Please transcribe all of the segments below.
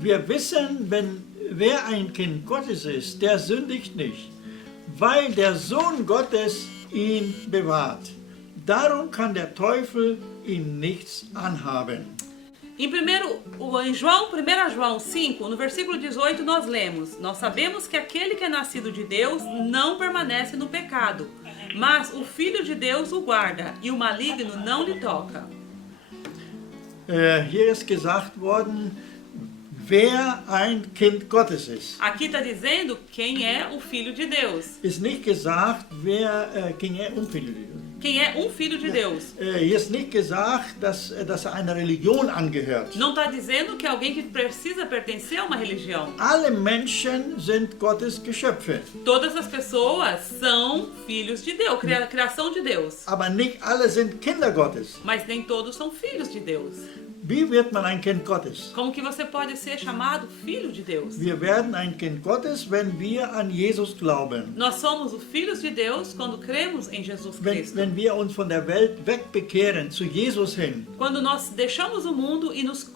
Wir wissen, wer ein Kind Gottes ist, der sündigt nicht, weil der Sohn Gottes ihn bewahrt. Darum kann der Teufel ihm nichts anhaben. Em 1 João 5, no versículo 18, nós lemos: Nós sabemos que aquele que é nascido de Deus não permanece no pecado, mas o Filho de Deus o guarda, e o maligno não lhe toca. Hier ist gesagt worden, wer ein Kind Gottes ist. Aqui está dizendo quem é o Filho de Deus. Ist nicht gesagt, quem é Filho de Deus. Quem é um Filho de Deus. Hier ist nicht gesagt, dass er einer Religion angehört. Não está dizendo que é alguém que precisa pertencer a uma religião. Alle Menschen sind Gottes Geschöpfe. Todas as pessoas são filhos de Deus, criação de Deus. Aber nicht alle sind Kinder Gottes. Mas nem todos são filhos de Deus. Wie wird man ein Kind Gottes? Como que você pode ser chamado filho de Deus? Wir werden ein Kind Gottes, wenn wir an Jesus glauben. Nós somos os filhos de Deus quando cremos em Jesus Cristo. Wenn wir uns von der Welt wegbekehren zu Jesus hin. Quando nós deixamos o mundo e nos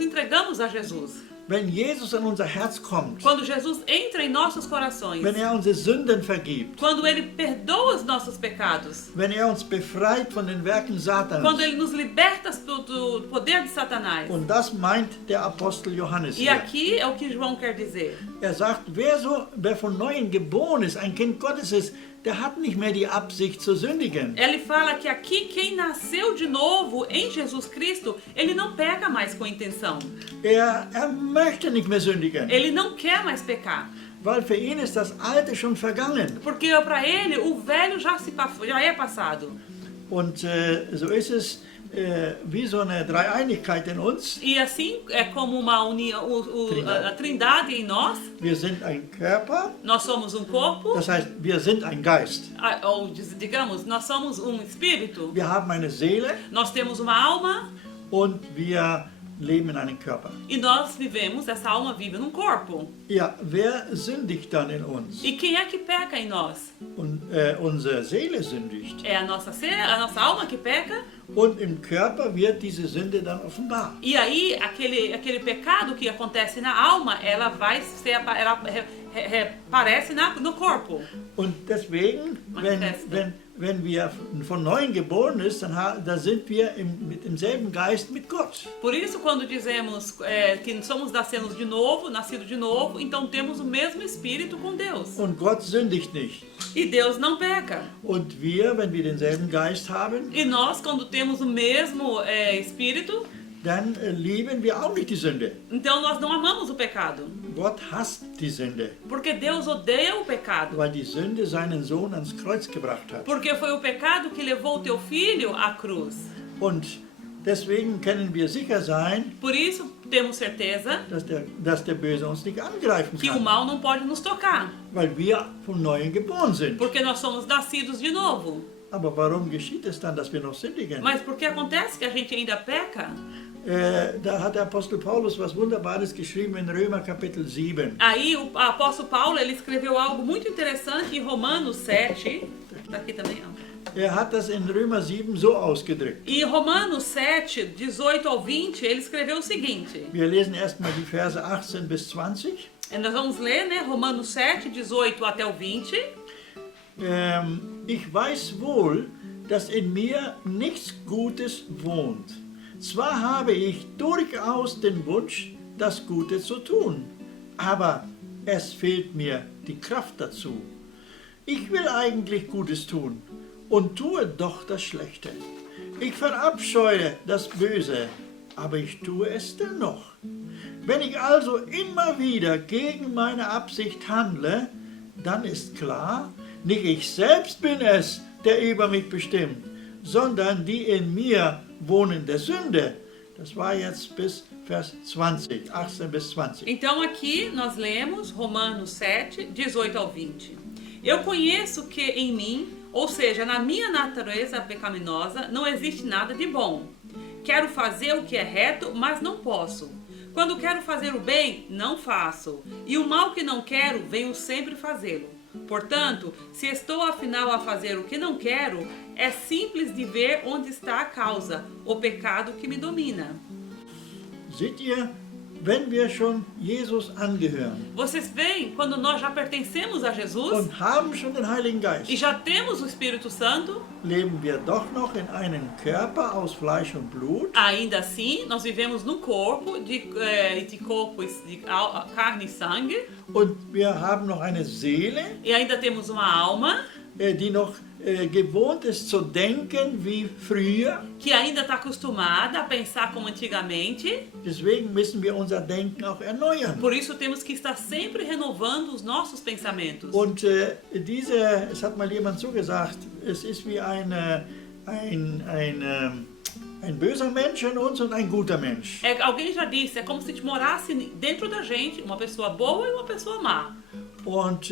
entregamos a Jesus. Wenn Jesus in unser Herz kommt. Quando Jesus entra em nossos corações. Wenn unsere Sünden vergibt. Quando ele perdoa os nossos pecados. Wenn uns befreit von den Werken Satans. Quando ele nos liberta do poder de Satanás. Und das meint der Apostel Johannes E hier. aqui é o que João quer dizer. Sagt, wer von Neuem geboren ist, ein Kind Gottes ist, der hat nicht mehr die Absicht zu sündigen. Ele fala que aqui quem nasceu de novo em Jesus Cristo, ele não peca mais com intenção. Er möchte nicht mehr sündigen. Ele não quer mais pecar. Weil für ihn ist das Alte schon vergangen. Porque para ele o velho já é passado. Und so ist es wie so eine Dreieinigkeit in uns. E assim é como uma a Trindade em nós. Wir sind ein Körper. Nós somos um corpo. Das heißt, wir sind ein Geist. Ou digamos, nós somos um espírito. Wir haben eine Seele. Nós temos uma alma. Und wir leben in einem Körper. E nós vivemos, essa alma vive num corpo. Ja, wer sündigt dann in uns? E quem é que peca em nós? Und unsere Seele sündigt. É a nossa alma que peca. Und im Körper wird diese Sünde dann offenbar. E aí aquele pecado que acontece na alma, ela aparece no corpo. Und deswegen, wenn wir von Neuem geboren ist, da sind wir mit demselben Geist mit Gott. Por isso, quando dizemos que somos nascidos de novo, então temos o mesmo espírito com Deus. Und Gott sündigt nicht. E Deus não peca. Und wir, wenn wir denselben Geist haben, e nós, quando temos o mesmo espírito, dann lieben wir auch nicht die Sünde. Então nós não amamos o pecado. Gott hasst die Sünde. Porque Deus odeia o pecado. Weil die Sünde seinen Sohn ans Kreuz gebracht hat. Porque foi o pecado que levou o teu filho à cruz. Und deswegen können wir sicher sein, por isso temos certeza, dass der Böse uns nicht angreifen que kann. o mal não pode nos tocar. Weil wir von Neuem geboren sind. Porque nós somos nascidos de novo. Aber warum geschieht es dann, dass wir noch sündigen? Mas por que acontece que a gente ainda peca? Da hat der Apostel Paulus was Wunderbares geschrieben in Römer Kapitel 7. Aí o apóstolo Paulo, ele escreveu algo muito interessante em Romanos 7. Daqui também, hat das in Römer 7 so ausgedrückt. E Romanos 7, 18 ao 20, ele escreveu o seguinte. Wir lesen erstmal die Verse 18 bis 20. Nós vamos ler, né? Romanos 7, 18 até o 20. Ich weiß wohl, dass in mir nichts Gutes wohnt. Zwar habe ich durchaus den Wunsch, das Gute zu tun, aber es fehlt mir die Kraft dazu. Ich will eigentlich Gutes tun und tue doch das Schlechte. Ich verabscheue das Böse, aber ich tue es dennoch. Wenn ich also immer wieder gegen meine Absicht handle, dann ist klar, nicht ich selbst bin es, der über mich bestimmt, sondern die in mir wohnende Sünde. Das war jetzt bis Vers 20, 18 bis 20. Então aqui nós lemos Romanos 7, 18 ao 20. Eu conheço que em mim, ou seja, na minha natureza pecaminosa, não existe nada de bom. Quero fazer o que é reto, mas não posso. Quando quero fazer o bem, não faço. E o mal que não quero, venho sempre fazê-lo. Portanto, se estou afinal a fazer o que não quero, é simples de ver onde está a causa, o pecado que me domina. Seht ihr, wenn wir schon Jesus angehören Vocês veem, quando nós já pertencemos a Jesus und haben schon den Heiligen Geist, e já temos o Espírito Santo, leben wir doch noch in einem Körper aus Fleisch und Blut ainda assim nós vivemos num corpo de carne e sangue, und wir haben noch eine Seele, e ainda temos uma alma die noch gewohnt ist zu denken wie früher. que ainda está acostumada a pensar como antigamente. Deswegen müssen wir unser Denken auch erneuern. Por isso temos que estar sempre renovando os nossos pensamentos. Und es hat mal jemand so gesagt, es ist wie ein böser Mensch in uns und ein guter Mensch. Alguém já disse, é como se morasse dentro da gente uma pessoa boa e uma pessoa má. Und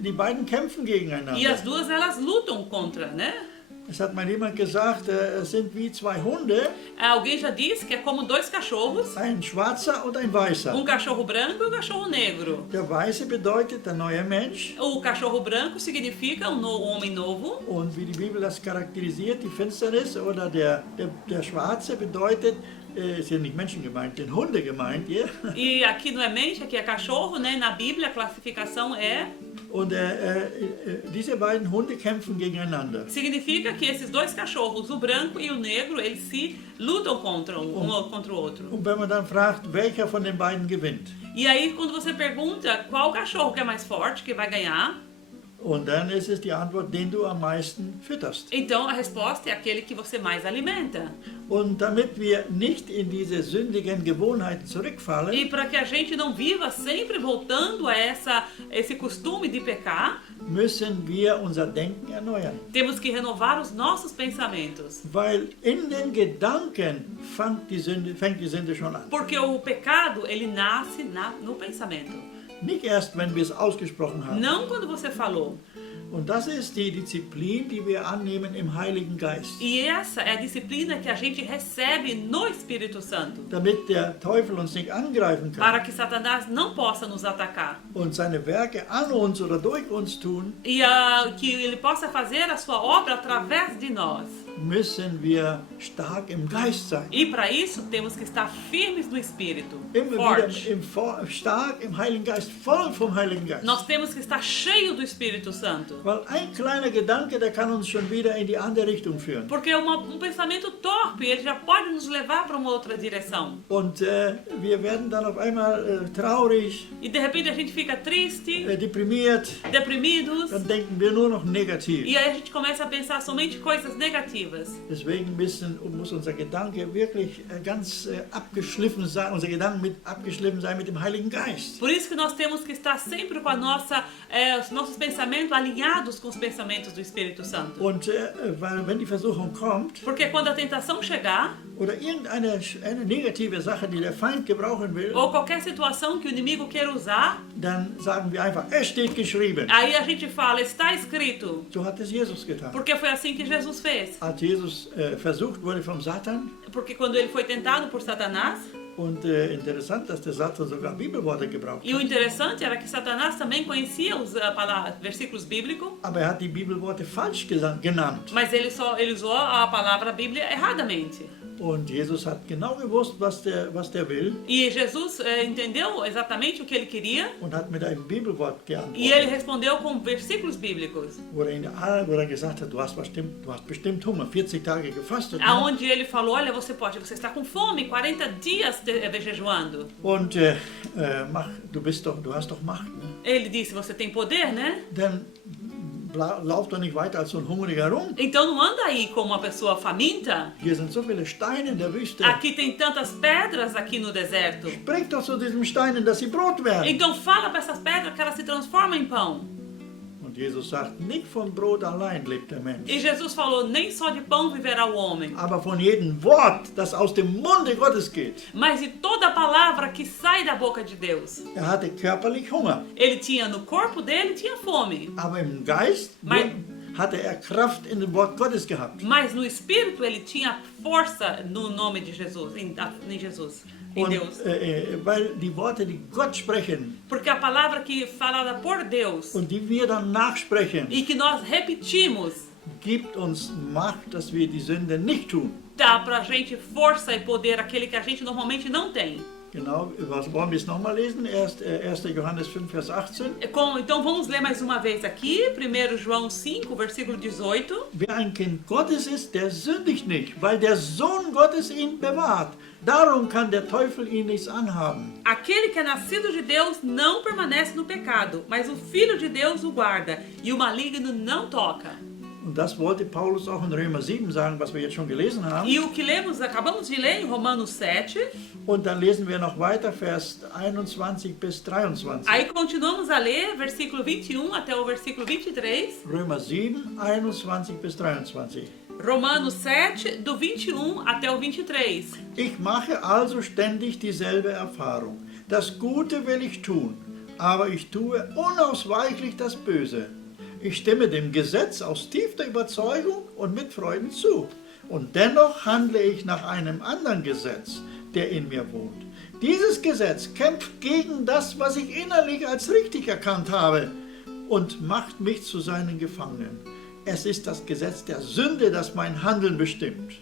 die beiden kämpfen E gegeneinander. as duas elas lutam contra, né? Es hat mal jemand gesagt, es sind wie zwei Hunde, Alguém já disse que é como dois cachorros, ein schwarzer und ein weißer. cachorro branco e cachorro negro. Der Weiße bedeutet der neue Mensch. O cachorro branco significa um homem novo. Und wie die Bibel das charakterisiert, die Finsternis oder der Schwarze bedeutet, sind nicht Menschen gemeint, sind Hunde gemeint hier. E aqui não é mente, aqui é cachorro, né? Na Bíblia a classificação Und diese beiden Hunde kämpfen gegeneinander. significa que esses dois cachorros, o branco e o negro, eles se lutam contra um contra o outro. Und wenn man dann fragt, welcher von den beiden gewinnt, E aí quando você pergunta qual cachorro que é mais forte, que vai ganhar, und dann ist es die Antwort, den du am meisten fütterst. então a resposta é aquele que você mais alimenta. Und damit wir nicht in diese sündigen Gewohnheiten E zurückfallen, para que a gente não viva sempre voltando a esse costume de pecar, müssen wir unser Denken erneuern. temos que renovar os nossos pensamentos. Weil in den Gedanken fängt die Sünde schon an. Porque o pecado, ele nasce no pensamento. Nicht erst, wenn wir es ausgesprochen haben. Não quando você falou. Und das ist die Disziplin, die wir annehmen im Heiligen Geist. E essa é a disciplina que a gente recebe no Espírito Santo. Damit der Teufel uns nicht angreifen kann Para que Satanás não possa nos atacar. und seine Werke an uns oder durch uns tun, E que ele possa fazer a sua obra através de nós. müssen wir stark im Geist sein. E para isso temos que estar firmes no Espírito. Immer Forte. wieder stark im Heiligen Geist, voll vom Heiligen Geist. Nós temos que estar cheio do Espírito Santo. Weil ein kleiner Gedanke, der kann uns schon wieder in die andere Richtung führen. Porque pensamento torpe, ele já pode nos levar para uma outra direção. Und wir werden dann auf einmal traurig, E de repente a gente fica triste, deprimiert. deprimidos. Dann denken wir nur noch negativ. E aí a gente começa a pensar somente coisas negativas. Deswegen muss unser Gedanke wirklich ganz abgeschliffen sein, unser Gedanken abgeschliffen sein mit dem Heiligen Geist. Por isso que nós temos que estar sempre com os nossos pensamentos alinhados com os pensamentos do Espírito Santo. Und weil wenn die Versuchung kommt Porque quando a tentação chegar, oder irgendeine eine negative Sache, die der Feind gebrauchen will, ou qualquer situação que o inimigo queira usar, dann sagen wir einfach, es steht geschrieben. aí a gente fala, está escrito. So hat es Jesus getan. Porque foi assim que Jesus fez. Als Jesus versucht wurde vom Satan, Porque quando ele foi tentado por Satanás, und interessant, dass der Satan sogar Bibelworte gebraucht e o hat. interessante era que Satanás também conhecia os versículos bíblicos, Aber hat die Bibelworte falsch genannt. mas ele usou a palavra Bíblia erradamente. Und Jesus hat genau gewusst, was der will, E Jesus entendeu exatamente o que ele queria und hat mit einem Bibelwort e ele geantwortet. respondeu com versículos bíblicos, Wo er gesagt hat, du hast bestimmt Hunger, 40 Tage gefastet. Ne? aonde ele falou, olha, você está com fome, 40 dias jejuando. Und du hast doch Macht. Ne? Ele disse, você tem poder, né? Dann lauf doch nicht weiter als so ein Hungriger rum. Então não anda aí como uma pessoa faminta. Hier sind so viele Steine in der Wüste. Aqui tem tantas pedras aqui no deserto. Sprich doch zu diesen Steinen, dass sie Brot werden. Então fala para essas pedras que elas se transformam em pão. Und Jesus sagt, nicht von Brot allein lebt der Mensch, E Jesus falou, nem só de pão viverá o homem, aber von jedem Wort, das aus dem Munde Gottes geht. mas de toda palavra que sai da boca de Deus. Er hatte körperlich Hunger, Ele tinha no corpo dele, tinha fome. aber im Geist hatte er Kraft in dem Wort Gottes gehabt. Mas no espírito ele tinha força no nome de Jesus, em Jesus, em Und Deus. weil die Worte, die Gott sprechen Porque a palavra que falada por Deus und die wir dann nachsprechen, e que nós repetimos, gibt uns Macht, dass wir die Sünde nicht tun. dá pra gente força e poder, aquele que a gente normalmente não tem. Genau, wollen wir es nochmal lesen? 1. Johannes 5, Vers 18. Então vamos ler mais uma vez aqui, 1 João 5, versículo 18. Wer ein Kind Gottes ist, der sündigt nicht, weil der Sohn Gottes ihn bewahrt. Darum kann der Teufel ihn nichts anhaben. Aquele que é nascido de Deus não permanece no pecado, mas o Filho de Deus o guarda, e o maligno não toca. Und das wollte Paulus auch in Römer 7 sagen, was wir jetzt schon gelesen haben. E o que acabamos de ler em Romanos 7. Und dann lesen wir noch weiter, Vers 21 bis 23. Aí continuamos a ler, versículo 21 até o versículo 23. Römer 7, 21 bis 23. Romanos 7, do 21 até o 23. Ich mache also ständig dieselbe Erfahrung. Das Gute will ich tun, aber ich tue unausweichlich das Böse. Ich stimme dem Gesetz aus tiefster Überzeugung und mit Freuden zu. Und dennoch handle ich nach einem anderen Gesetz, der in mir wohnt. Dieses Gesetz kämpft gegen das, was ich innerlich als richtig erkannt habe und macht mich zu seinen Gefangenen. Es ist das Gesetz der Sünde, das mein Handeln bestimmt.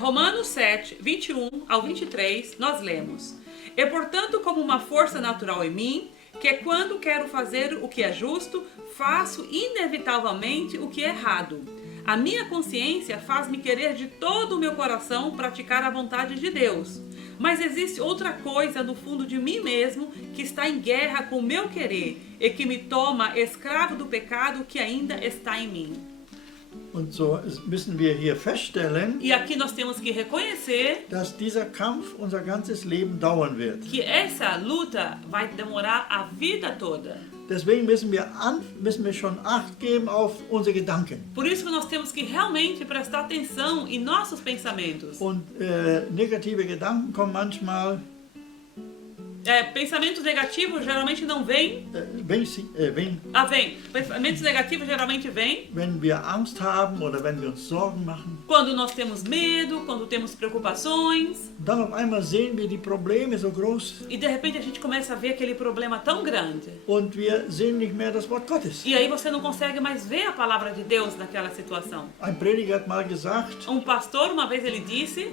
Romanos 7, 21 ao 23, nós lemos: E portanto, como uma força natural em mim, que é quando quero fazer o que é justo, faço inevitavelmente o que é errado. A minha consciência faz-me querer de todo o meu coração praticar a vontade de Deus. Mas existe outra coisa no fundo de mim mesmo que está em guerra com o meu querer e que me toma escravo do pecado que ainda está em mim. Und so müssen wir hier feststellen, E aqui nós temos que reconhecer dass dieser Kampf unser ganzes Leben dauern wird. que essa luta vai demorar a vida toda. Deswegen müssen wir schon Acht geben auf unsere Gedanken. Por isso que nós temos que realmente prestar atenção em nossos pensamentos. Und negative Gedanken kommen manchmal, Pensamentos negativos geralmente não vêm. wenn Pensamentos negativos geralmente vêm wir Angst haben oder wenn wir uns Sorgen machen. quando nós temos medo, quando temos preocupações. Dann auf einmal sehen wir die Probleme so groß E de repente a gente começa a ver aquele problema tão grande. und wir sehen nicht mehr das Wort Gottes. E aí você não consegue mais ver a palavra de Deus naquela situação. Ein Prediger hat mal gesagt, Um pastor, uma vez ele disse,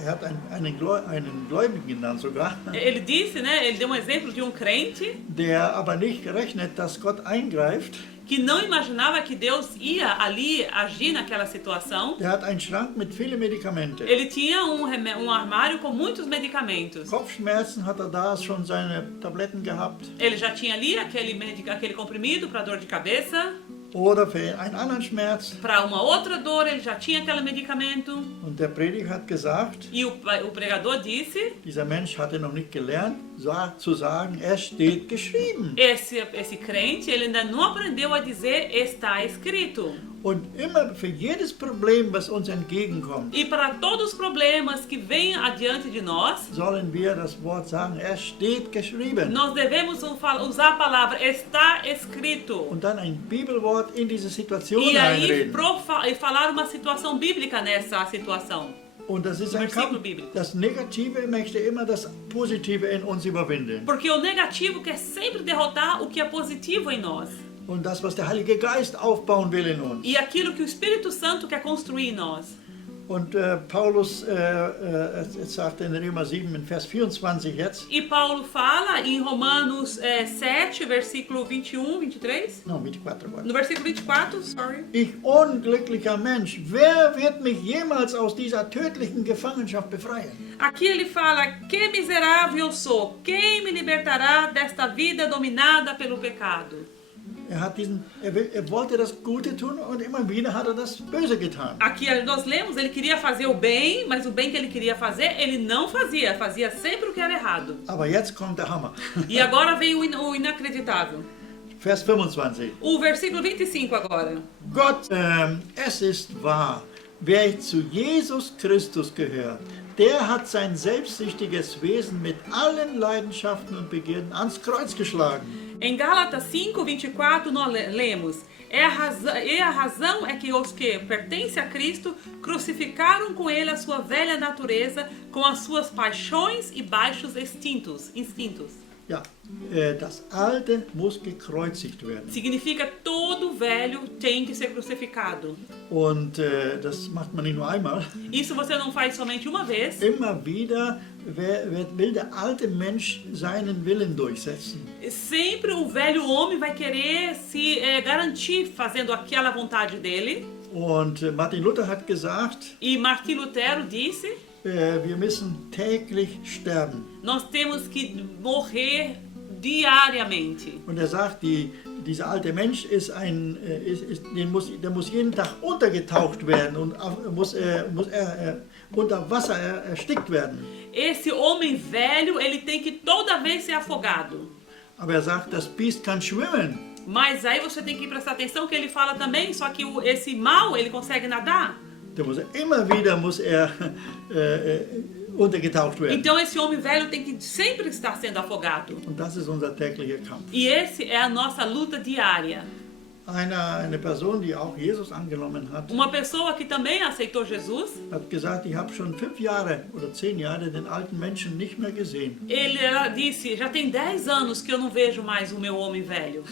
er hat einen Gläubigen genannt sogar, ele disse, né, ele deu um exemplo de um crente der aber nicht rechnet, dass Gott eingreift. que não imaginava que Deus ia ali agir naquela situação. Der hat einen Schrank mit vielen Medikamenten. Ele tinha um armário com muitos medicamentos. Kopfschmerzen hat da schon seine Tabletten gehabt. Ele já tinha ali aquele comprimido para dor de cabeça. Oder für einen anderen Schmerz. Para uma outra dor, ele já tinha aquele medicamento. Und der Prediger hat gesagt, E o pregador disse, dieser Mensch hatte noch nicht gelernt, zu sagen, es steht geschrieben. esse crente, ele ainda não aprendeu a dizer está escrito. Und immer für jedes Problem, was uns entgegenkommt, E para todos os problemas que vêm adiante de nós, sollen wir das Wort sagen, es steht geschrieben. nós devemos usar a palavra está escrito. Und dann ein Bibelwort in diese Situation E aí reinreden. falar uma situação bíblica nessa situação. Und das ist ein Versículo Kampf. bíblico. Das Negative möchte immer das Positive in uns überwinden. Porque o negativo quer sempre derrotar o que é positivo em nós. Und das, was der Heilige Geist aufbauen will in uns. E aquilo que o Espírito Santo quer construir em nós. Und Paulus sagt in Römer 7, in Vers 24 jetzt. E Paulo fala em Romanos 7, versículo 21, 23? No, 24 agora. No versículo 24, sorry. Ich unglücklicher Mensch, wer wird mich jemals aus dieser tödlichen Gefangenschaft befreien? Aqui ele fala, que miserável eu sou, quem me libertará desta vida dominada pelo pecado? Er wollte das Gute tun und immer wieder hat er das Böse getan. Aqui nós lemos, ele queria fazer o bem, mas o bem que ele queria fazer, ele não fazia, fazia sempre o que era errado. Aber jetzt kommt der Hammer. E agora veio o inacreditável. Vers 25. O versículo 25 agora. Gott, es ist wahr, wer zu Jesus Christus gehört, der hat sein selbstsüchtiges Wesen mit allen Leidenschaften und Begierden ans Kreuz geschlagen. Em Gálatas 5, 24, nós lemos, a razão é que os que pertencem a Cristo crucificaram com ele a sua velha natureza com as suas paixões e baixos instintos. Ja, das Alte muss gekreuzigt werden. Significa todo velho tem que ser crucificado. Und das macht man nicht nur einmal. Isso você não faz somente uma vez. Immer wieder will der alte Mensch seinen Willen durchsetzen. Sempre o velho homem vai querer se garantir fazendo aquela vontade dele. Und Martin Luther hat gesagt, E Martim Lutero disse: wir müssen täglich sterben. nós temos que morrer diariamente. Und er sagt, dieser alte Mensch der muss jeden Tag untergetaucht werden und muss unter Wasser erstickt werden. Esse homem velho, ele tem que toda vez ser afogado. Aber er sagt, das Biest kann schwimmen. Mas aí você tem que prestar atenção que ele fala também, só que esse mal, ele consegue nadar. Immer wieder muss er untergetaucht werden. Então esse homem velho tem que sempre estar sendo afogado. Und das ist unser täglicher Kampf. E esse é a nossa luta diária. Eine Person, die auch Jesus angenommen hat, Uma pessoa que também aceitou Jesus, hat gesagt, ich habe schon 5 Jahre oder 10 Jahre den alten Menschen nicht mehr gesehen. ela disse, já tem 10 anos que eu não vejo mais o meu homem velho.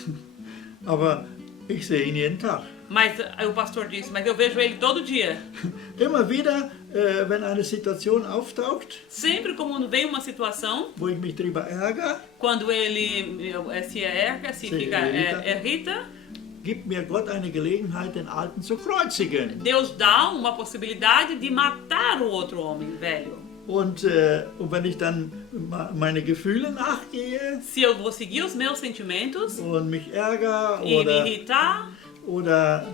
Aber ich sehe ihn jeden Tag. Mas o pastor disse, mas eu vejo ele todo dia. Immer wieder, wenn eine Situation auftaucht, Sempre como vem uma situação, wo ich mich darüber ärgere, quando ele se erga, se fica irrita, gibt mir Gott eine Gelegenheit, den Alten zu kreuzigen. Deus dá uma possibilidade de matar o outro homem velho. Und wenn ich dann meine Gefühle nachgehe Se eu vou seguir os meus sentimentos und mich ärgere e me irritar, oder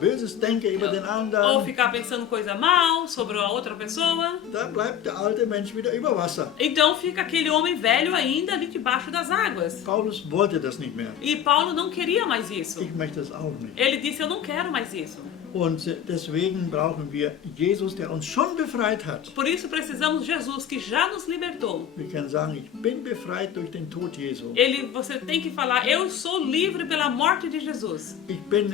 Böses denke über den ou anderen, ficar pensando coisa mal sobre a outra pessoa, dann bleibt der alte Mensch wieder über Wasser. então fica aquele homem velho ainda ali debaixo das águas. Paulus wollte das nicht mehr. E Paulo não queria mais isso. Ich möchte das auch nicht. Ele disse, eu não quero mais isso. Und deswegen brauchen wir Jesus, der uns schon befreit hat. Por isso precisamos de Jesus, que já nos libertou. Wir können sagen, ich bin befreit durch den Tod Jesu. Você tem que falar, eu sou livre pela morte de Jesus. Ich bin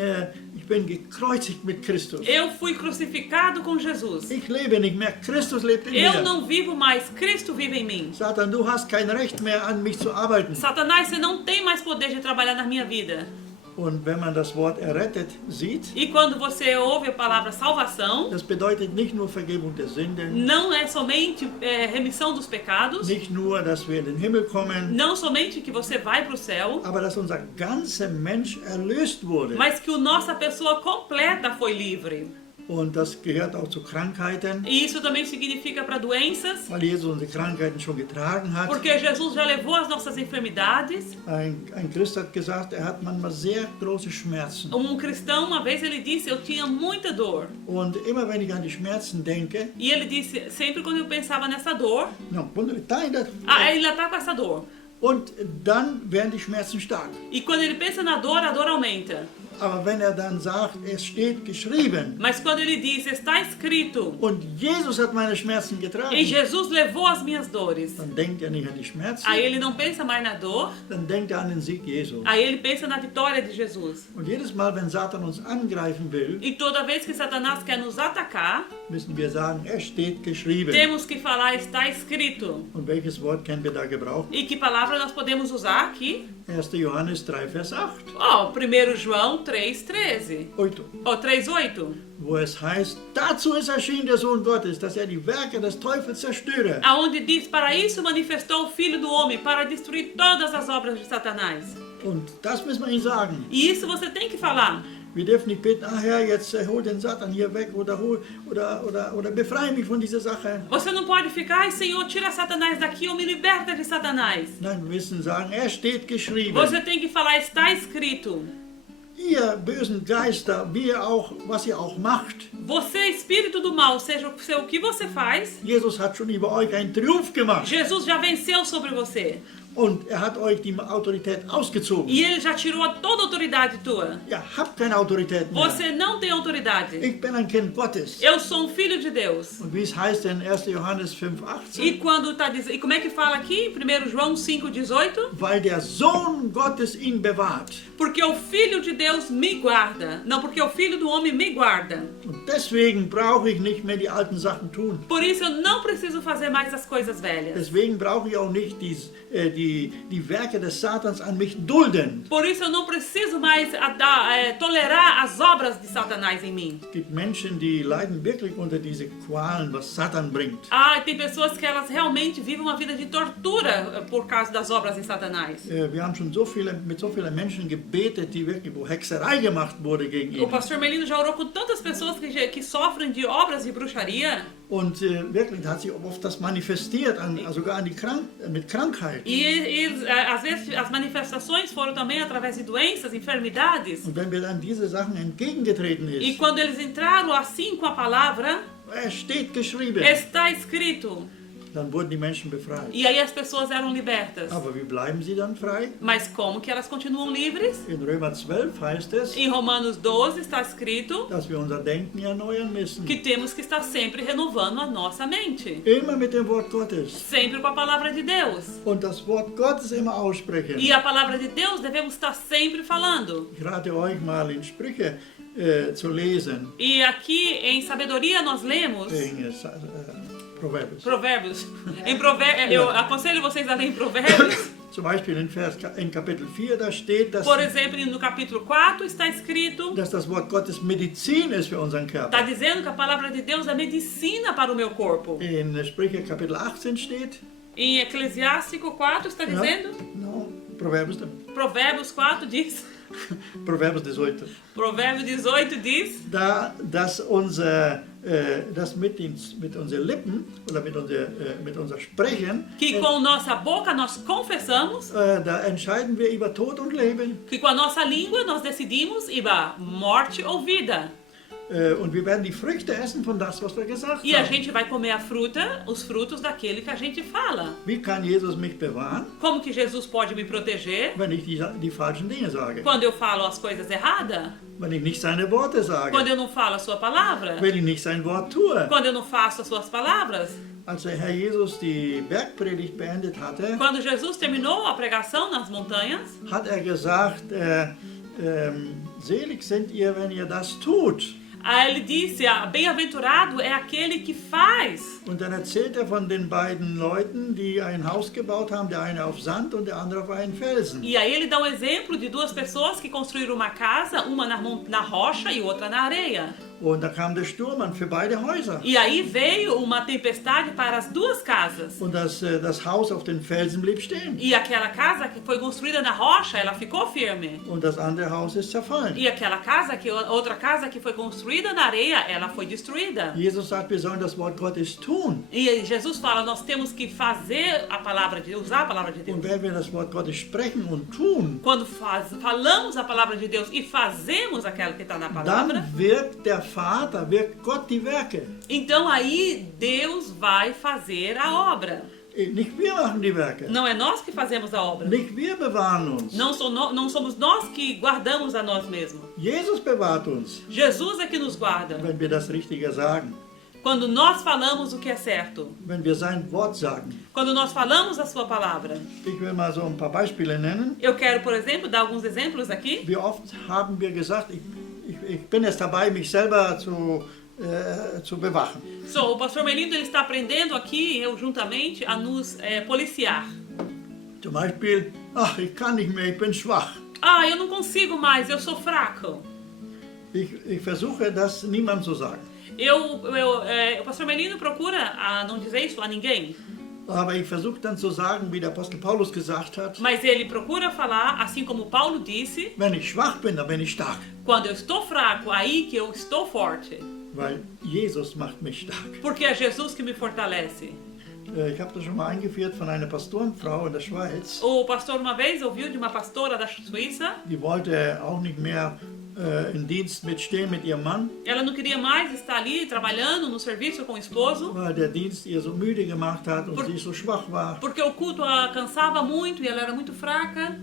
gekreuzigt mit Christus. Eu fui crucificado com Jesus. Ich lebe nicht mehr, Christus lebt in Eu mir. não vivo mais, Cristo vive em mim. Satan, du hast kein Recht mehr an mich zu arbeiten. Satanás, você não tem mais poder de trabalhar na minha vida. Und wenn man das Wort errettet sieht, E quando você ouve a palavra salvação, das bedeutet nicht nur Vergebung der Sünden, não é somente remissão dos pecados, nicht nur, dass wir in den Himmel kommen, não somente que você vai para o céu, aber dass unser ganzer Mensch erlöst wurde. mas que a nossa pessoa completa foi livre. Und das gehört auch zu Krankheiten, E isso também significa para doenças, weil Jesus unsere Krankheiten schon getragen hat. porque Jesus já levou as nossas enfermidades. Ein Christ hat gesagt, er hat manchmal sehr große Schmerzen. Cristão, uma vez ele disse, eu tinha muita dor. Und immer wenn ich an die Schmerzen denke, E ele disse, sempre quando eu pensava nessa dor, quando ele está ainda, ele está com essa dor. und dann werden die Schmerzen stark. E quando ele pensa na dor, a dor aumenta. Aber wenn er dann sagt, es steht geschrieben, Mas quando ele diz, está escrito, und Jesus hat meine Schmerzen e getragen, Jesus levou as minhas dores. dann denkt er nicht an die Schmerzen, Aí ele não pensa mais na dor, dann denkt er an den Sieg Jesu. aí ele pensa na vitória de Jesus. Und jedes Mal, wenn Satan uns angreifen will, E toda vez que Satanás quer nos atacar, müssen wir sagen, es steht geschrieben. temos que falar, está escrito. Und welches Wort können wir da gebrauchen? E que palavra nós podemos usar aqui? 1. Johannes 3, Vers 8. 1 João 3,13. 8. 3,8. Wo es heißt, dazu ist erschienen der Sohn Gottes, dass er die Werke des Teufels zerstöre. Aonde diz, para isso manifestou o Filho do Homem, para destruir todas as obras de Satanás. Und das müssen wir ihm sagen. E isso você tem que falar. Wir dürfen nicht beten, Herr, jetzt hol den Satan hier weg oder befreie mich von dieser Sache. Você não pode ficar, ai Senhor, tira Satanás daqui ou me liberta de Satanás. Nein, wir müssen sagen, es steht geschrieben. Você tem que falar, está escrito. Ihr bösen Geister, was ihr auch macht, Você, espírito do mal, seja o que você faz, Jesus hat schon über euch einen Triumph gemacht. Jesus já venceu sobre você. Und er hat euch die Autorität ausgezogen. E ele já tirou toda a autoridade tua. Ihr habt keine Autorität mehr. Você não tem autoridade. Ich bin ein Kind Gottes. Eu sou um filho de Deus. Und wie es heißt in 1. Johannes 5,18? E como é que fala aqui? 1 João 5,18? Weil der Sohn Gottes ihn bewahrt. Porque o Filho de Deus me guarda. Não, porque o Filho do Homem me guarda. Und deswegen brauche ich nicht mehr die alten Sachen tun. Por isso eu não preciso fazer mais as coisas velhas. Deswegen brauche ich auch nicht die die Werke des Satans an mich dulden. Por isso eu não preciso mais tolerar as obras de Satanás em mim. Es gibt Menschen, die leiden wirklich unter diese Qualen, was Satan bringt. Tem pessoas que elas realmente vivem uma vida de tortura por causa das obras de Satanás. Wir haben schon mit so vielen Menschen gebetet, die wirklich, wo Hexerei gemacht wurde gegen O ihn. pastor Melino já orou com tantas pessoas que sofrem de obras de bruxaria. Und wirklich hat sich oft das manifestiert, sogar mit Krankheit. Às vezes as manifestações foram também através de doenças, enfermidades. Und wenn wir dann diese Sachen entgegengetreten E ist, quando eles entraram assim com a palavra, es steht geschrieben, está escrito. dann wurden die Menschen befreit. E aí as pessoas eram libertas. Aber wie bleiben sie dann frei? Mas como que elas continuam livres? In Römer 12 heißt es, Em Romanos 12 está escrito dass wir unser Denken erneuern müssen. que temos que estar sempre renovando a nossa mente. Immer mit dem Wort Gottes. Sempre com a palavra de Deus. Und das Wort Gottes immer aussprechen. E a palavra de Deus devemos estar sempre falando. Ich rate euch mal in Sprüche zu lesen. E aqui em Sabedoria nós lemos Provérbios. Provérbios. Eu aconselho vocês a ler em Provérbios. Zum Beispiel in Kapitel 4, da steht, Por exemplo, no capítulo 4 está escrito, dass das Wort Gottes Medizin ist für unseren está Körper. dizendo que a palavra de Deus é medicina para o meu corpo. In Sprüche Kapitel 18 steht, Em Eclesiástico 4 está dizendo, no, Provérbios, Provérbios 4 diz, Provérbios 18, Provérbio 18 diz, dass das mit unseren Lippen oder mit unser Sprechen, que com nossa boca nós confessamos, da entscheiden wir über Tod und Leben. que com a nossa língua nós decidimos über morte ou vida. Und wir werden die Früchte essen von das, was wir gesagt E a haben. gente vai comer a fruta, os frutos daquele que a gente fala. Wie kann Jesus mich bewahren, Como que Jesus pode me proteger wenn ich die falschen Dinge sage? quando eu falo as coisas erradas? Wenn ich nicht seine Worte sage? Quando eu não falo a sua palavra? Wenn ich nicht sein Wort tue? Quando eu não faço as suas palavras? Als der Herr Jesus die Bergpredigt beendet hatte, Quando Jesus terminou a pregação nas montanhas, hat gesagt, selig seid ihr, wenn ihr das tut. aí ele disse, bem-aventurado é aquele que faz. Und dann erzählt von den beiden Leuten, die ein Haus gebaut haben, der eine auf Sand und der andere auf einen Felsen. E aí ele dá um exemplo de duas pessoas que construíram uma casa, uma na rocha e outra na areia. Und da kam der Sturm an für beide Häuser. E aí veio uma tempestade para as duas casas. Und das Haus auf den Felsen blieb stehen. E aquela casa que foi construída na rocha, ela ficou firme. Und das andere Haus ist zerfallen. E aquela casa, outra casa que foi construída na areia, ela foi destruída. Jesus sagt, wir sollen das Wort Gottes tun. E Jesus fala, nós temos que fazer a palavra de Deus, usar a palavra de Deus. Und wenn wir das Wort Gottes sprechen und tun, Quando falamos a palavra de Deus e fazemos aquela que está na palavra, dann wirkt der Vater, wirkt Gott die Werke. então aí Deus vai fazer a obra. Nicht wir machen die Werke. Não é nós que fazemos a obra. Nicht wir bewahren uns. Não somos nós que guardamos a nós mesmos. Jesus bewahrt uns, Jesus é que nos guarda. wenn wir das Richtige sagen. Quando nós falamos o que é certo. Wenn wir sein Wort sagen. Quando nós falamos a sua palavra. Ich will mal so ein paar Beispiele nennen. Eu quero, por exemplo, dar alguns exemplos aqui. Wie oft haben wir gesagt, ich bin jetzt dabei, mich selber zu bewachen. O pastor Melindo ele está aprendendo aqui, eu juntamente, a nos policiar. Zum Beispiel, ach, ich kann nicht mehr, ich bin schwach. Eu não consigo mais, eu sou fraco. Ich versuche, das niemandem zu sagen. O pastor Melino procura não dizer isso a ninguém. Aber ich versuche dann zu sagen, wie der Apostel Paulus gesagt hat, Mas ele procura falar, assim como Paulo disse, wenn ich schwach bin, dann bin ich stark. quando eu estou fraco, aí que eu estou forte. Weil Jesus macht mich stark. Porque é Jesus que me fortalece. Ich habe das schon mal eingeführt von einer Pastorenfrau in der Schweiz. O pastor uma vez ouviu de uma pastora da Suíça. Die wollte auch nicht mehr im Dienst mitstehen mit ihrem Mann, Ela não queria mais estar ali trabalhando no serviço com o esposo, weil der Dienst ihr so müde gemacht hat und sie so schwach war. porque o culto a cansava muito e ela era muito fraca.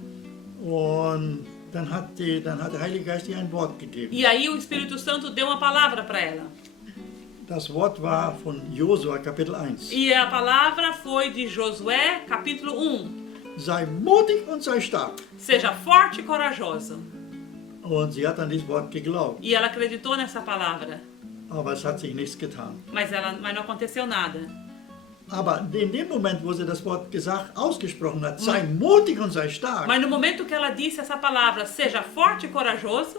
Und dann hat der Heilige Geist ihr ein Wort gegeben. E aí o Espírito Santo deu uma palavra para ela. Das Wort war von Josua, Kapitel 1. E a palavra foi de Josué, capítulo 1. Sei mutig und sei stark. Seja forte e corajoso. Und sie hat an dieses Wort geglaubt. E ela acreditou nessa palavra. Aber es hat sich nichts getan. Mas não aconteceu nada. Aber in dem Moment, wo sie das Wort ausgesprochen hat, sei mutig und sei stark, Mas no momento que ela disse essa palavra, seja forte e corajoso,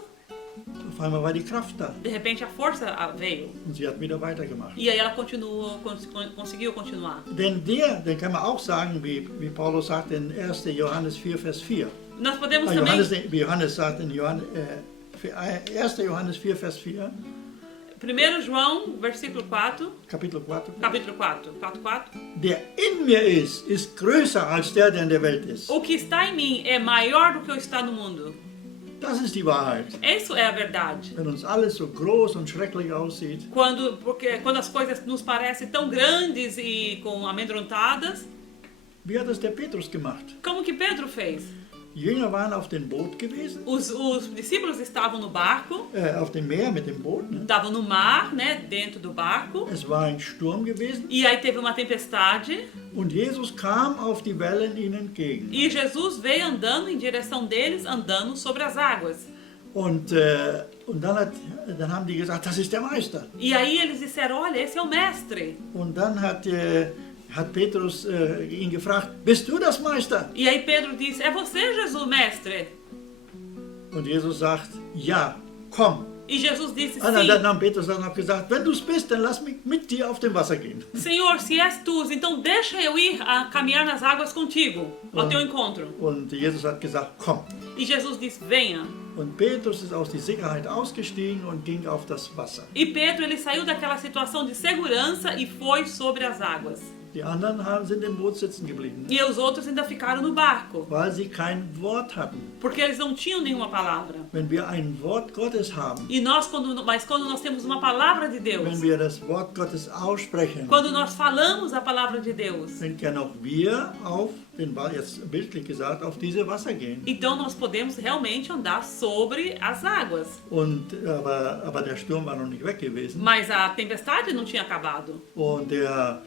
auf einmal war die Kraft da. de repente a força veio. Und sie hat wieder weitergemacht. E aí ela conseguiu continuar. Denn den kann man auch sagen, wie Paulus sagt in 1. Johannes 4, Vers 4. Nós podemos também... Wie Johannes sagt in 1. Johannes 4, Vers 4, 1 João, versículo 4, Kapitel 4. capítulo 4, 4. Der in mir ist größer als der in der Welt ist. O que está em mim é maior do que o que está no mundo. Das ist die Wahrheit. Isso é a verdade. Wenn uns alles so groß und schrecklich aussieht, Porque quando as coisas nos parecem tão grandes e amedrontadas, wie hat das der Petrus gemacht? como que Pedro fez? Die Jünger waren auf dem Boot gewesen, Os discípulos estavam no barco, auf dem Meer mit dem Boot. Ne? estavam no mar, né, dentro do barco, Es war ein Sturm gewesen e aí teve uma tempestade, und Jesus kam auf die Wellen ihnen entgegen. e Jesus veio andando em direção deles, andando sobre as águas. Und dann haben die gesagt, das ist der Meister. E aí eles disseram, olha, esse é o mestre. Und dann hat Petrus ihn gefragt, bist du das Meister? E aí Pedro disse, é você, Jesus, mestre? Und Jesus sagt, ja, komm. E Jesus disse, Dann hat Petrus dann noch gesagt, wenn du es bist, dann lass mich mit dir auf dem Wasser gehen. Senhor, se és tu, então deixa eu ir a caminhar nas águas contigo, ao teu encontro. Und Jesus hat gesagt, komm. E Jesus disse, venha. Und Petrus ist aus der Sicherheit ausgestiegen und ging auf das Wasser. E Pedro, ele saiu daquela situação de segurança e foi sobre as águas. Die anderen sind im Boot sitzen geblieben, E os outros ainda ficaram no barco, weil sie kein Wort hatten. porque eles não tinham nenhuma palavra. Wenn wir ein Wort Gottes haben, E nós, quando nós temos uma palavra de Deus, wenn wir das Wort Gottes aussprechen, quando nós falamos a palavra de Deus, dann können auch wir jetzt bildlich gesagt, auf diese Wasser gehen. então nós podemos realmente andar sobre as águas. Aber der Sturm war noch nicht weg gewesen. Mas a tempestade não tinha acabado. Und der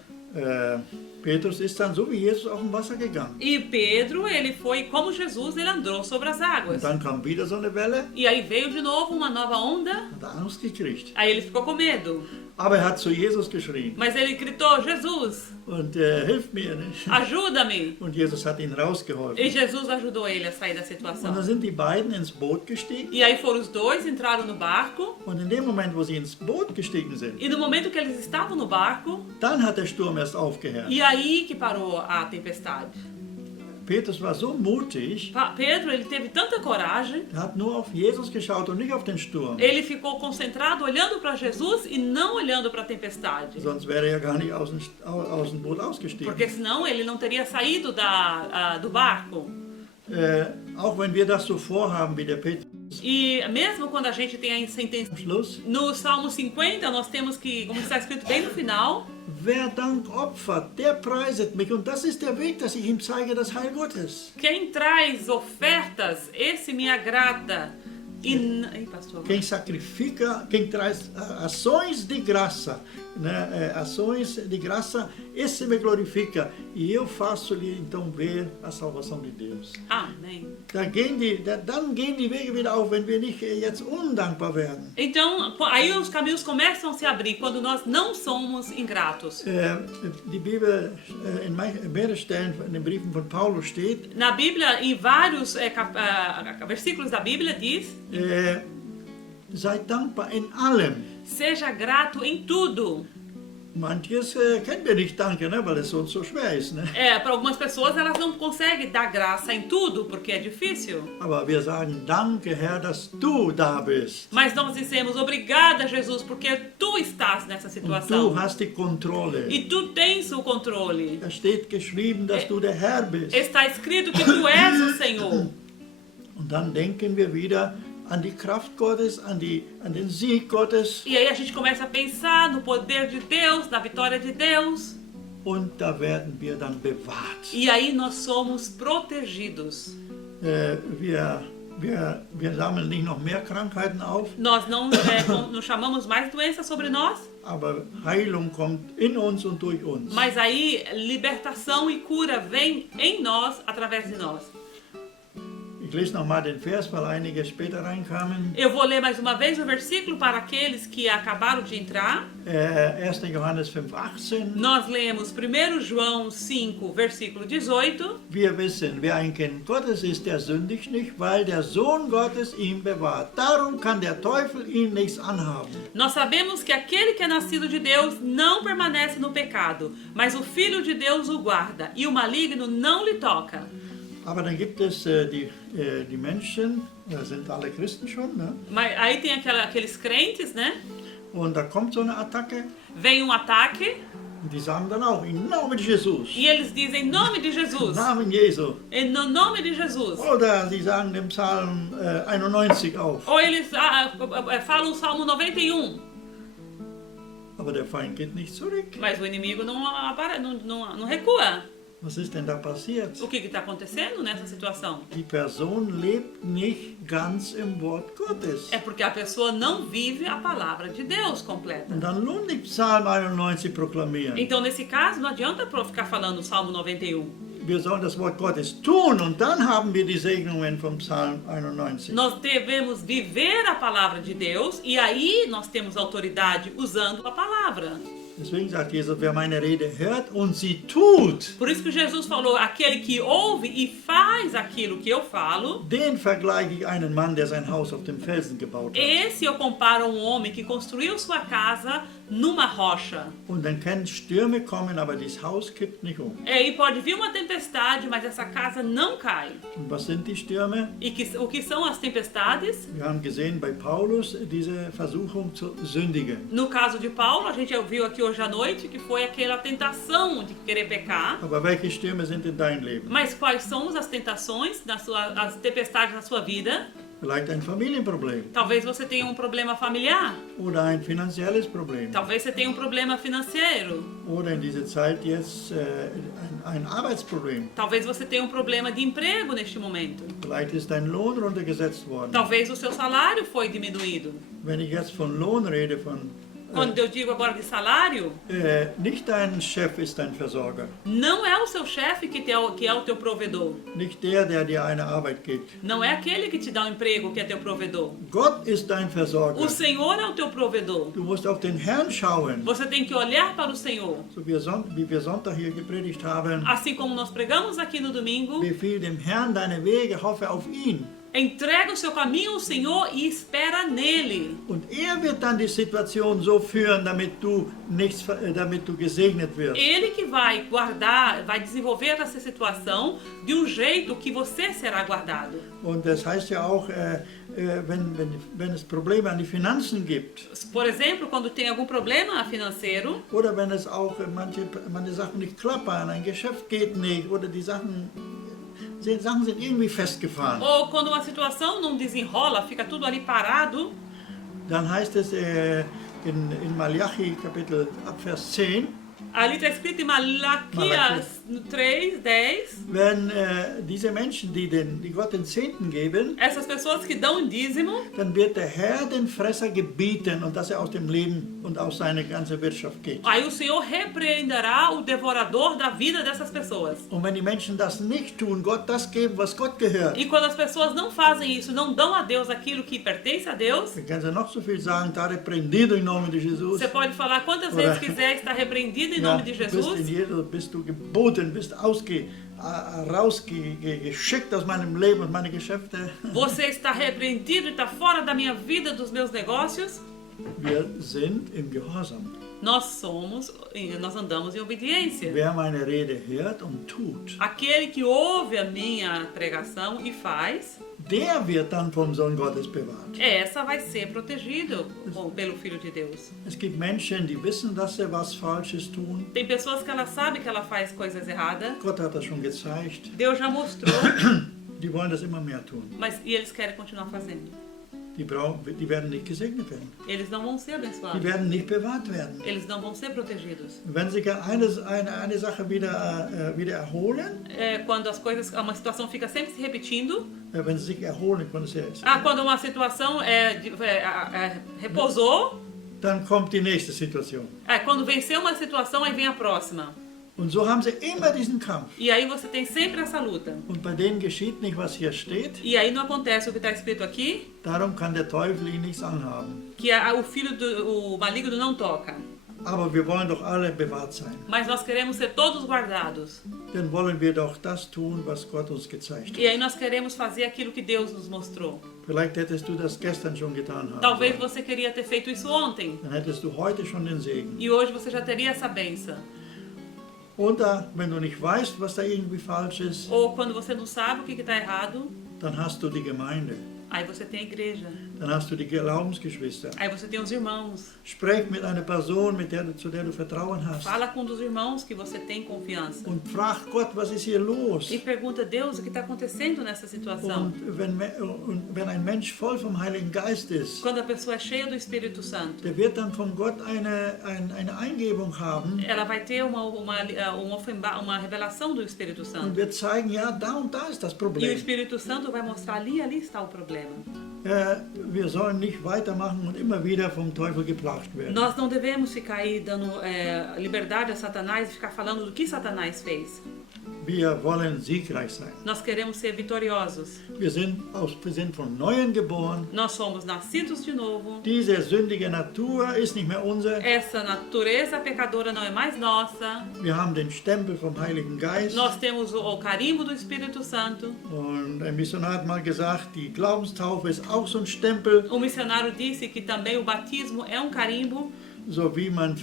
Petrus ist dann so wie Jesus auf dem Wasser gegangen. E Pedro, ele foi como Jesus, ele andou sobre as águas. Und dann kam wieder so eine Welle E aí veio de novo uma nova onda, und hat Angst gekriegt. aí ele ficou com medo. Aber er hat zu Jesus geschrien Mas ele gritou, Jesus, und hilf mir nicht. ajuda-me. Und Jesus hat ihn rausgeholfen. E Jesus ajudou ele a sair da Und situação. dann sind die beiden ins Boot gestiegen. E aí foram os dois, entraram no barco. Und in dem Moment, wo sie ins Boot gestiegen sind, E no momento que eles estavam no barco, dann hat der Sturm erst aufgehört. e aí que parou a tempestade. Petrus war so mutig, Pedro, ele teve tanta coragem, er hat nur auf Jesus geschaut und nicht auf den Sturm. ele ficou concentrado olhando para Jesus e não olhando para a tempestade. Sonst wäre er ja gar nicht aus dem Boot ausgestiegen. Porque senão ele não teria saído do barco. Auch wenn wir das so vorhaben wie der Petrus. E mesmo quando a gente tem essa intenção, Am Schluss, no Salmo 50 nós temos que, como está escrito bem no final, wer Dank opfert, der preiset mich. Und das ist der Weg, dass ich ihm zeige das Heil Gottes. quem traz ofertas, esse me agrada. Ei, pastor. Quem sacrifica, quem traz ações de graça, né? Ações de graça, esse me glorifica. E eu faço-lhe então ver a salvação de Deus. Amém. Dann gehen die Wege wieder auf, wenn wir nicht jetzt undankbar werden. Então, aí os caminhos começam a se abrir quando nós não somos ingratos. Die Bibel, in mehreren Stellen in den Briefen von Paulus steht, Na Bíblia, em vários versículos da Bíblia diz, seid dankbar in allem. seja grato em tudo. Manches können wir nicht danken, ne, weil es uns so schwer ist. Ne? Para algumas pessoas, elas não conseguem dar graça em tudo, porque é difícil. Aber wir sagen, danke Herr, dass du da bist. Mas nós dizemos, obrigada, Jesus, porque tu estás nessa Und situação. du hast die Kontrolle. E tu tens o controle. Da steht geschrieben, dass du der Herr bist. Está escrito que tu és o Senhor. Und dann denken wir wieder an die Kraft Gottes, an den Sieg Gottes. E aí a gente começa a pensar no poder de Deus, na vitória de Deus. Und da werden wir dann bewahrt. E aí nós somos protegidos. Wir sammeln nicht noch mehr Krankheiten auf, Nós não chamamos mais doença sobre nós, aber Heilung kommt in uns und durch uns. mas aí libertação e cura vem em nós, através de nós. Ich lese nochmal den Vers, weil einige später reinkamen. Eu vou ler mais uma vez o versículo para aqueles que acabaram de entrar. 1. Johannes 5,18. Nós lemos 1 João 5, versículo 18. Wir wissen, wer ein Kind Gottes ist, der sündigt nicht, weil der Sohn Gottes ihn bewahrt. Darum kann der Teufel ihn nichts anhaben. Nós sabemos que aquele que é nascido de Deus não permanece no pecado, mas o Filho de Deus o guarda, e o maligno não lhe toca. Aber dann gibt es die Menschen, das sind alle Christen schon, ne? Mas aí tem aqueles crentes, né? Und da kommt so eine Attacke Vem um ataque und die sagen dann auch, im Namen Jesus, e eles dizem em nome de im Jesus. Namen Jesu. No nome de Jesus. Oder sie sagen den Psalm 91 auf. Ou eles falam o Salmo 91. Aber der Feind geht nicht zurück. Mas o inimigo não recua. Was ist denn da passiert? O que está acontecendo nessa situação? Die Person lebt nicht ganz im Wort Gottes. É porque a pessoa não vive a palavra de Deus completa. Und dann lohnt nicht Psalm 91 proklamieren. Então, nesse caso, não adianta ficar falando o Salmo 91. Wir sollen das Wort Gottes tun und dann haben wir die Segnungen vom Psalm 91. Nós devemos viver a palavra de Deus e aí nós temos autoridade usando a palavra. Deswegen sagt Jesus, wer meine Rede hört und sie tut, Por isso que Jesus falou, aquele que ouve e faz aquilo que eu falo, den vergleiche ich einen Mann, der sein Haus auf dem Felsen gebaut hat. esse eu comparo a um homem que construiu sua casa numa rocha. Und dann können Stürme kommen, aber das Haus kippt nicht um. E pode vir uma tempestade, mas essa casa não cai. Und was sind die Stürme? E o que são as tempestades? Wir haben gesehen bei Paulus diese Versuchung zu sündigen. No caso de Paulo, a gente ouviu aqui hoje à noite que foi aquela tentação de querer pecar. Aber welche Stürme sind in dein Leben? Mas quais são as tentações, as tempestades na sua vida? Vielleicht ein Familienproblem Talvez você tenha um problema familiar. oder ein finanzielles Problem Talvez você tenha um problema financeiro. oder in dieser Zeit jetzt ein Arbeitsproblem. Talvez você tenha um problema de emprego neste momento. Vielleicht ist dein Lohn runtergesetzt worden. Talvez o seu salário foi diminuído. Wenn ich jetzt von Lohn rede, Quando eu digo agora de salário, nicht dein Chef ist dein Versorger, não é o seu chefe que é o teu provedor. nicht der dir eine Arbeit gibt. Não é aquele que te dá um emprego que é teu provedor. Gott ist dein Versorger. O Senhor é o teu provedor. Du musst auf den Herrn schauen. Você tem que olhar para o Senhor. So wie wir Sonntag hier gepredigt haben, Assim como nós pregamos aqui no domingo, befiehl dem Herrn deine Wege, hoffe auf ihn. entrega o seu caminho ao Senhor e espera nele. Und er wird dann die Situation so führen, damit du gesegnet wirst. Ele que vai guardar, vai desenvolver essa situação de um jeito que você será guardado. Und das heißt ja auch, wenn es Probleme an die Finanzen gibt, Por exemplo, quando tem algum problema financeiro, oder wenn es auch manche Sachen nicht klappern, ein Geschäft geht nicht, oder die Sachen sind irgendwie festgefahren. ou quando uma situação não desenrola, fica tudo ali parado, Dann heißt es in Malachi Kapitel ab Vers 10, ali está escrito em Malaquias 3:10, wenn diese Menschen, die Gott den Zehnten geben, essas pessoas que dão um dízimo, dann wird der Herr den Fresser gebieten und dass er aus dem Leben und aus seine ganze Wirtschaft geht. aí o Senhor repreenderá o devorador da vida dessas pessoas. Und wenn die Menschen das nicht tun, Gott das geben, was Gott gehört, E quando as pessoas não fazem isso, não dão a Deus aquilo que pertence a Deus, dann kannst du noch so viel sagen, da repreendido em nome de Jesus. você pode falar quantas Ora. vezes quiser, está repreendido em nome de Jesus. Bist du geboten, bist rausgeschickt aus meinem Leben und meine Geschäfte. Você está repreendido e está fora da minha vida, dos meus negócios. Wir sind im Gehorsam. Nós andamos em obediência. Wer meine Rede hört und tut, Aquele que ouve a minha pregação e faz, der wird dann vom Sohn Gottes bewahrt. essa vai ser protegido pelo Filho de Deus. Es gibt Menschen, die wissen, dass sie was Falsches tun. Tem pessoas que ela sabe que ela faz coisas erradas. Gott hat das schon gezeigt. Deus já mostrou, Die wollen das immer mehr tun. mas e eles querem continuar fazendo. Die werden nicht gesegnet werden. Eles não vão ser Die abençoados. werden nicht bewahrt werden. Eles não vão ser protegidos. Wenn sie eine Sache wieder erholen, Quando uma situação fica sempre se repetindo. wenn sie sich erholen, Quando uma situação repousou. dann kommt die nächste Situation. Quando venceu uma situação, aí vem a próxima. Und so haben sie immer diesen Kampf. E aí você tem sempre essa luta. Und bei denen geschieht nicht, was hier steht. E aí não acontece o que está escrito aqui, Darum kann der Teufel ihn nichts anhaben. que o filho o maligno não toca. Aber wir wollen doch alle bewahrt sein. Mas nós queremos ser todos guardados. Dann wollen wir doch das tun, was Gott uns gezeigt E hat. aí nós queremos fazer aquilo que Deus nos mostrou. Vielleicht hättest du das gestern schon getan haben Talvez sollen. você queria ter feito isso ontem. Dann hättest du heute schon den Segen. E hoje você já teria essa bênção. Oder wenn du nicht weißt, was da irgendwie falsch ist, Ou quando você não sabe o que está errado, dann hast du die Gemeinde. aí você tem a igreja. Dann hast du die Glaubensgeschwister. Aí você tem os irmãos. Sprech mit einer Person, zu der du Vertrauen hast. Fala com um dos irmãos que você tem confiança. Und frag Gott, was ist hier los? E pergunta a Deus o que está acontecendo nessa situação. Und wenn ein Mensch voll vom Heiligen Geist ist, Quando a pessoa é cheia do Espírito Santo, der wird dann von Gott eine Eingebung haben ela vai ter uma revelação do Espírito und Santo. wird zeigen, ja, da und da ist das E o Problem. Espírito Santo vai mostrar ali está o problema. Wir sollen nicht weitermachen und immer wieder vom Teufel geplagt werden. Nós não devemos ficar aí dando liberdade a Satanás e ficar falando do que Satanás fez. Wir wollen siegreich sein. Nós queremos ser vitoriosos. Wir sind von Neuem geboren. Nós somos nascidos de novo. Diese sündige Natur ist nicht mehr unsere. Essa natureza pecadora não é mais nossa. Wir haben den Stempel vom Heiligen Geist. Nós temos o carimbo do Espírito Santo. Und ein Missionar hat mal gesagt, die Glaubenstaufe ist auch so ein Stempel, O missionário disse que também o batismo é um carimbo. so wie man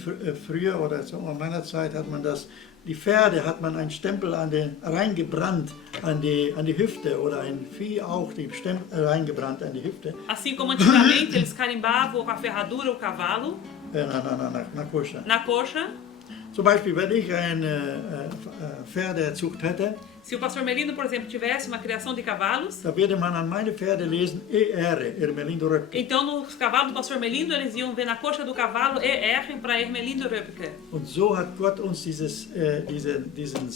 früher oder so in meiner Zeit hat man das, die Pferde hat man einen Stempel reingebrannt an die Hüfte oder ein Vieh auch die Stempel reingebrannt an die Hüfte. Assim como antigamente eles carimbavam com a ferradura o cavalo Na coxa. na coxa. Zum Beispiel, wenn ich eine Pferdezucht hätte, Se o pastor Melino, por exemplo, tivesse uma criação de cavalos, da würde man an meine Pferde lesen, Ermelindo Röpke. então nos cavalos do pastor Melindo eles iam ver na coxa do cavalo ER para Ermelindo Röpke. Und so hat Gott uns diesen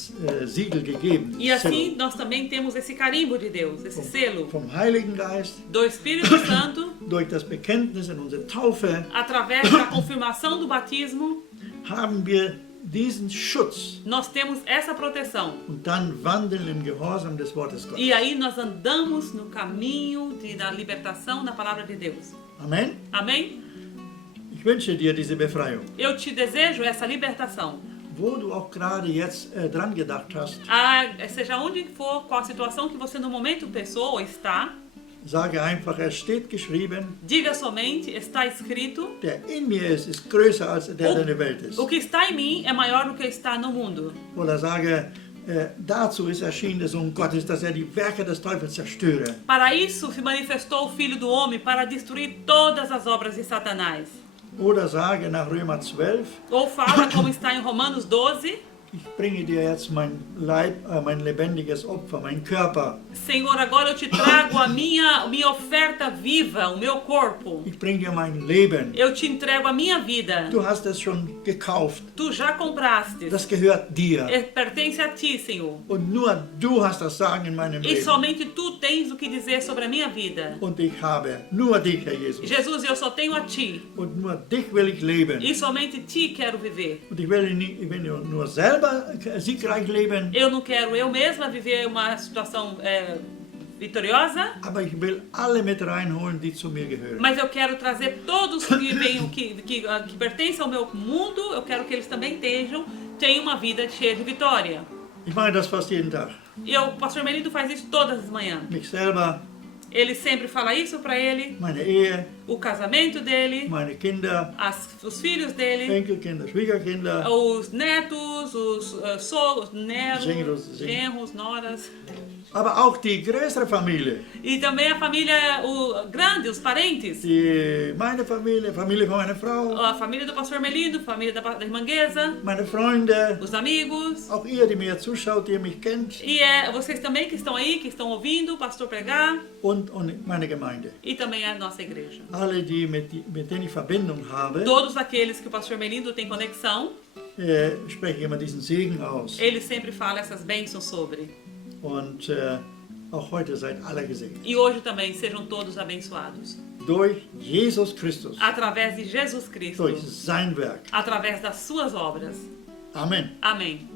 Siegel gegeben. E assim nós também temos esse carimbo de Deus, esse selo Vom Heiligen Geist, do Espírito Santo, durch das Bekenntnis in unsere Taufe, através da confirmação do batismo, haben wir diesen Schutz nós temos essa proteção. und dann wandeln im Gehorsam des Wortes Gottes. E aí nós andamos no caminho da libertação da palavra de Deus. Amen. Amém? Ich wünsche dir diese Befreiung. Eu te desejo essa libertação. Wo du auch gerade jetzt dran gedacht hast, Seja onde for, qual a situação que você no momento pensou ou está, sage einfach, es steht geschrieben, diga somente, está escrito, der in mir ist größer als der in der Welt ist. o que está em mim é maior do que está no mundo. Oder sage, dazu ist erschienen der Sohn Gottes, dass er die Werke des Teufels zerstöre. Para isso se manifestou o Filho do Homem, para destruir todas as obras de Satanás. Oder sage nach Römer 12, Ou fala, como está em Romanos 12, ich bringe dir jetzt mein Leib, mein lebendiges Opfer, mein Körper. Senhor, agora eu te trago a minha oferta viva, o meu corpo. Ich bringe dir mein Leben. Eu te entrego a minha vida. Du hast es schon gekauft. Tu já compraste. Das gehört dir. Pertence a ti, Senhor. Und nur du hast das Sagen in meinem E Leben. somente tu tens o que dizer sobre a minha vida. Und ich habe nur dich, Herr Jesus. Jesus, eu só tenho a ti. Und nur dich will ich leben. E somente ti quero viver. Und ich will nur selber siegreich leben, Eu não quero eu mesma viver uma situação vitoriosa, aber ich will alle mit reinholen, die zu mir gehören. mas eu quero trazer todos que venham, que pertencem ao meu mundo, eu quero que eles também tenham uma vida cheia de vitória. Ich mache das fast jeden Tag. E o pastor Merido faz isso todas as manhãs. Mich selber, Ele sempre fala isso para ele, meine Ehe, o casamento dele, meine Kinder, os filhos dele, Enkelkinder, Schwiegerkinder, os netos, os sogros, Genros, genros, noras. aber auch die größere Familie. E também a família grande, os parentes. Meine Familie, Familie von meiner Frau, A família do pastor Melindo, a família da irmã Gueza, meine Freunde, os amigos. auch ihr, die mir zuschaut, die ihr mich kennt, E vocês também que estão aí, que estão ouvindo o pastor pregar. und meine Gemeinde. E também a nossa igreja. Alle, mit denen ich Verbindung habe, Todos aqueles que o pastor Melindo tem conexão, spreche ich immer diesen Segen aus. ele sempre fala essas bênçãos sobre. Und auch heute seid alle gesegnet. E hoje também sejam todos abençoados. Durch Jesus Christus, Através de Jesus Cristo. durch sein Werk. Através das suas obras. Amen. Amém.